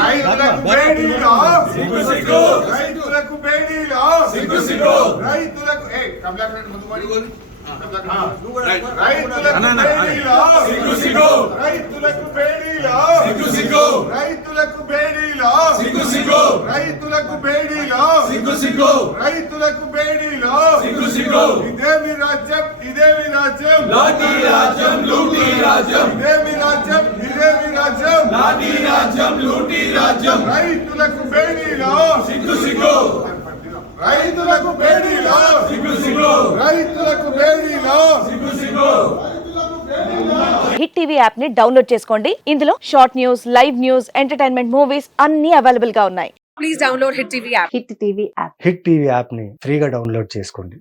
రైతులకు బేడీలో రైతులకు బేడీలో రైతులకు కమలాకర్ ముందు రైతులకు బేడీలో రైతులకు బేడీలో రైతులకు బేడీలో రైతులకు బేడీలో ఇదేమి రాజ్యం ఇదేమి రాజ్యం లాఠీ రాజ్యం లూటీ రాజ్యం ఇదేమి రాజ్యం ఇదేమి రాజ్యం లాఠీ రాజ్యం లూటీ రాజ్యం రైతులకు బేడీలో సిగ్గు సిగ్గు రైతులకు బేడీలో సిగ్గు సిగ్గు రైతులకు బేడీలో సిగ్గు సిగ్గు. హిట్ టీవీ యాప్ ని డౌన్లోడ్ చేసుకోండి. ఇందులో short news, live news, entertainment movies అన్ని అవైలబుల్ గా ఉన్నాయి. Please download Hit TV app. Hit TV app. Hit TV యాప్ని ఫ్రీగా డౌన్లోడ్ చేసుకోండి.